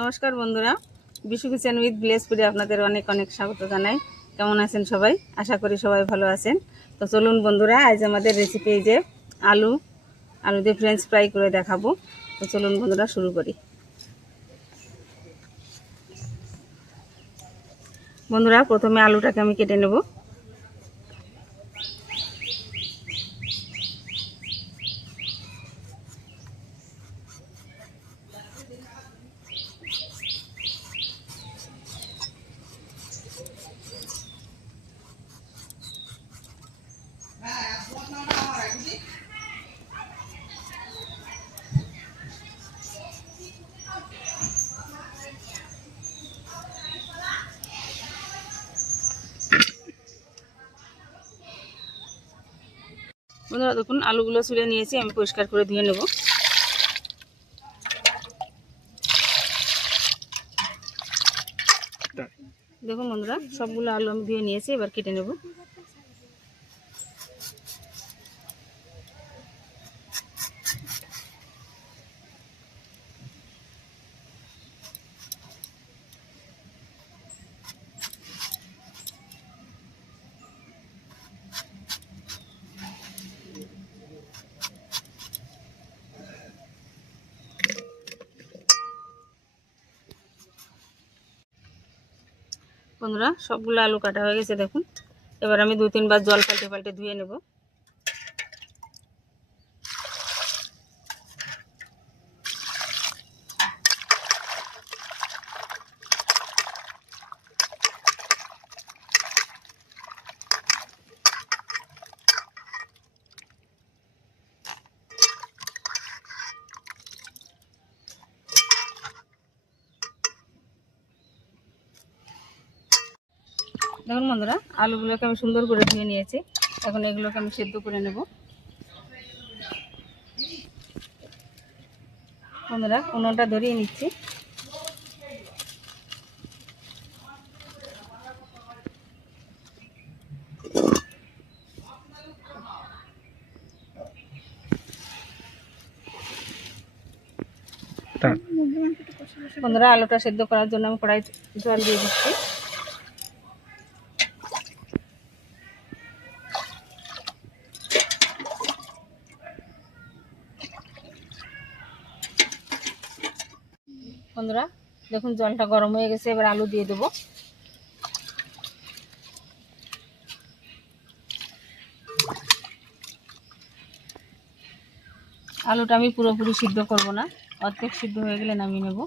নমস্কার বন্ধুরা, Bishu kitchen with ভিলেজপুরে আপনাদের অনেক অনেক স্বাগত জানাই। কেমন আছেন সবাই? আশা করি সবাই ভালো আছেন। তো চলুন বন্ধুরা, আজ আমাদের রেসিপি এই যে আলু দিয়ে ফ্রেঞ্চ ফ্রাই করে দেখাবো। তো চলুন বন্ধুরা শুরু করি। বন্ধুরা, প্রথমে আলুটাকে আমি কেটে নেব। বন্ধুরা দেখুন, আলুগুলো ছুলে নিয়েছি, আমি পরিষ্কার করে ধুয়ে নেব। দেখুন বন্ধুরা, সবগুলো আলু আমি ধুয়ে নিয়েছি, এবার কেটে নেব। বন্ধুরা, সবগুলো আলু কাটা হয়ে গেছে দেখুন। এবার আমি 2-3 বার জল পাল্টে পাল্টে ধুয়ে নেব। দেখুন বন্ধুরা, আলুগুলোকে আমি সুন্দর করে ধুয়ে নিয়েছি। এখন এগুলোকে আমি সেদ্ধ করে নেব। বন্ধুরা, উনুনটা ধরিয়ে নিচ্ছি। বন্ধুরা, আলুটা সেদ্ধ করার জন্য আমি কড়াই জল দিয়ে দিচ্ছি। বন্ধুরা দেখুন, জলটা গরম হয়ে গেছে, এবার আলু দিয়ে দেবো। আলুটা আমি পুরোপুরি সিদ্ধ করব না, অর্ধেক সিদ্ধ হয়ে গেলে নামিয়ে নেব।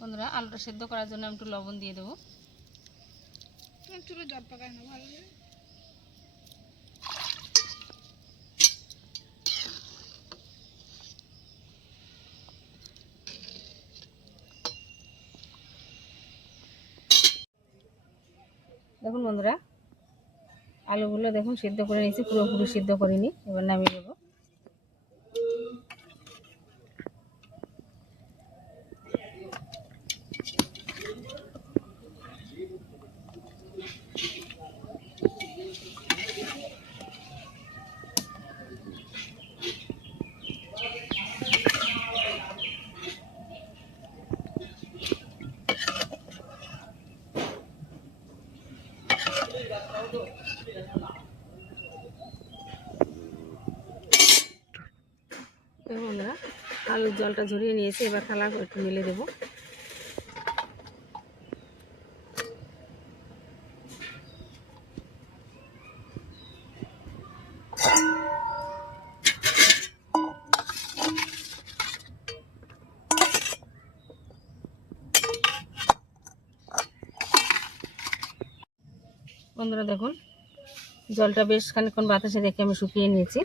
বন্ধুরা, আলুটা সেদ্ধ করার জন্য আমি একটু লবণ দিয়ে দেবো। চুলো জল পাকায় না ভালো। দেখুন বন্ধুরা, আলুগুলো দেখুন সিদ্ধ করে নিয়েছি, পুরোপুরি সিদ্ধ করিনি। এবার নামিয়ে নেব। দেখুন বন্ধুরা, আলুর জলটা ঝরিয়ে নিয়েছি, এবার থালা একটু মেলে দেবো। বন্ধুরা দেখুন, জলটা বেশ খানিকক্ষণ বাতাসে রেখে আমি শুকিয়ে নিয়েছি।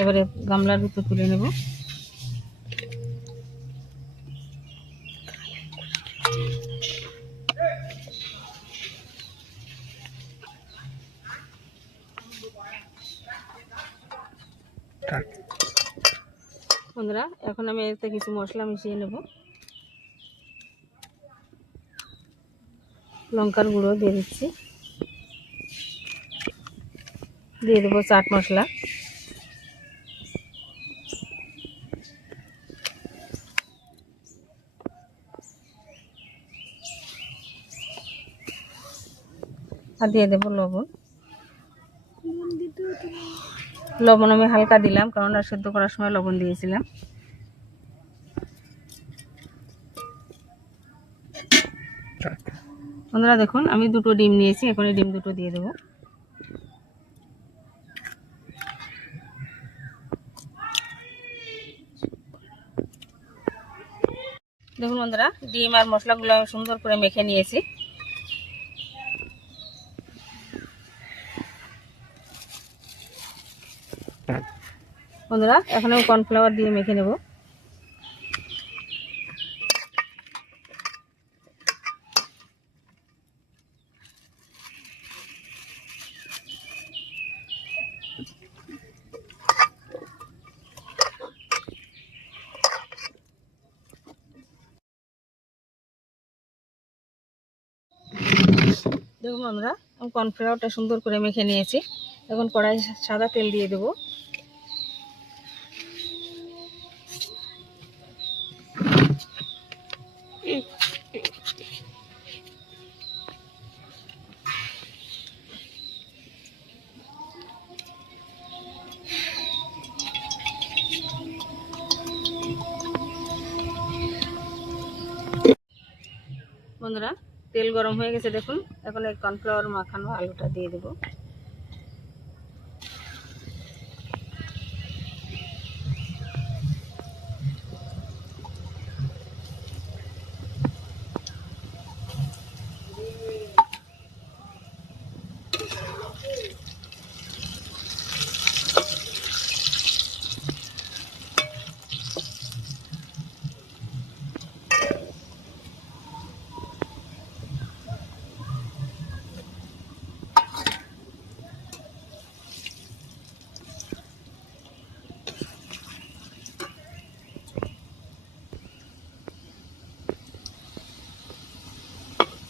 এবারে গামলার ভিতর তুলে নেব। বন্ধুরা এখন আমি এতে কিছু মশলা মিশিয়ে নেব। লঙ্কার গুঁড়ো দিয়ে দিচ্ছি, দিয়ে দেবো চাট মশলা, আর দিয়ে দেবো লবণ। লবণ আমি হালকা দিলাম, কারণ আর সেদ্ধ করার সময় লবণ দিয়েছিলাম। বন্ধুরা দেখুন আমি 2টো ডিম নিয়েছি, এখন এই ডিম 2টো দিয়ে দেবো। দেখুন বন্ধুরা ডিম আর মশলাগুলো আমি সুন্দর করে মেখে নিয়েছি। বন্ধুরা এখন আমি কর্নফ্লাওয়ার দিয়ে মেখে নেব। দেখুন বন্ধুরা আমি কর্নফ্লাওয়ারটা সুন্দর করে মেখে নিয়েছি। এখন কড়াই সাদা তেল দিয়ে দেবো। বন্ধুরা তেল গরম হয়ে গেছে দেখুন, এখন এই কর্নফ্লাওয়ার মাখানো আলুটা দিয়ে দেবো।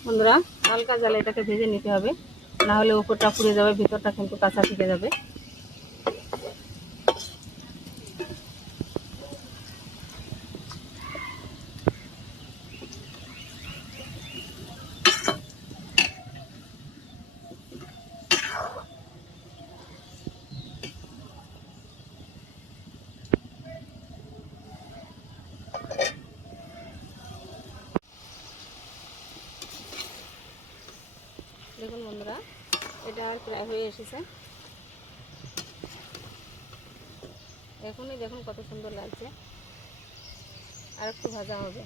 বন্ধুরা হালকা জালে এটাকে ভেজে নিতে হবে, না হলে উপরটা পুড়ে যাবে, ভিতরটা কিন্তু কাঁচা থেকে যাবে। দেখুন বন্ধুরা এটা আর প্রায় হয়ে এসেছে। এখনই দেখুন কত সুন্দর লাগছে, আর একটু ভাজা হবে।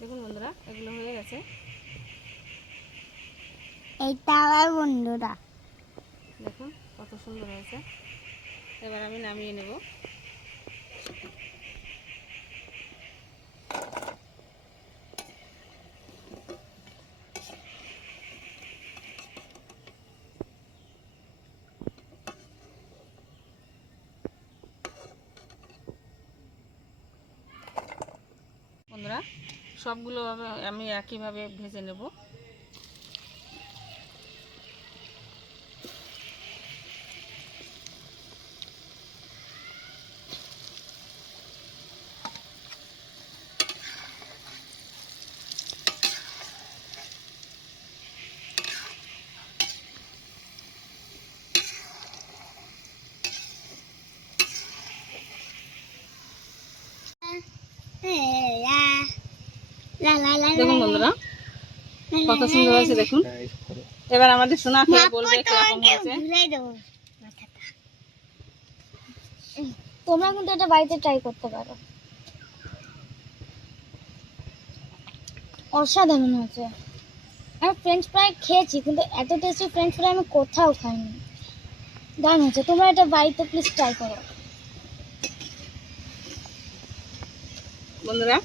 দেখুন বন্ধুরা এগুলো হয়ে গেছে। এইটা আমার বন্ধুরা দেখুন কত সুন্দর হয়েছে। এবার আমি নামিয়ে নেব। বন্ধুরা সবগুলো আমি একইভাবে ভেজে নেব। দেখুন বন্ধুরা কত সুন্দর হয়েছে দেখুন। এবার আমাদের সোনা খেয়ে বলবে কিরকম হয়েছে। তোমরা কিন্তু এটা বাড়িতে ট্রাই করতে পারো, অসাধারণ হয়েছে। আমি ফ্রেঞ্চ ফ্রাই খেয়েছি কিন্তু এত টেস্টি ফ্রেঞ্চ ফ্রাই আমি কোথাও খাইনি। দারুণ হচ্ছে, তোমরা এটা বাড়িতে প্লিজ ট্রাই করো। বন্ধুরা,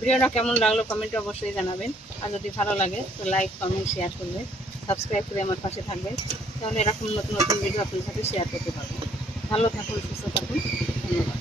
ভিডিওটা কেমন লাগলো কমেন্টে অবশ্যই জানাবেন। আর যদি ভালো লাগে তো লাইক কমেন্ট শেয়ার করবেন, সাবস্ক্রাইব করে আমার পাশে থাকবেন। তাহলে এরকম নতুন নতুন ভিডিও আপনার সাথে শেয়ার করতে পারবো। ভালো থাকুন, সুস্থ থাকুন, ধন্যবাদ।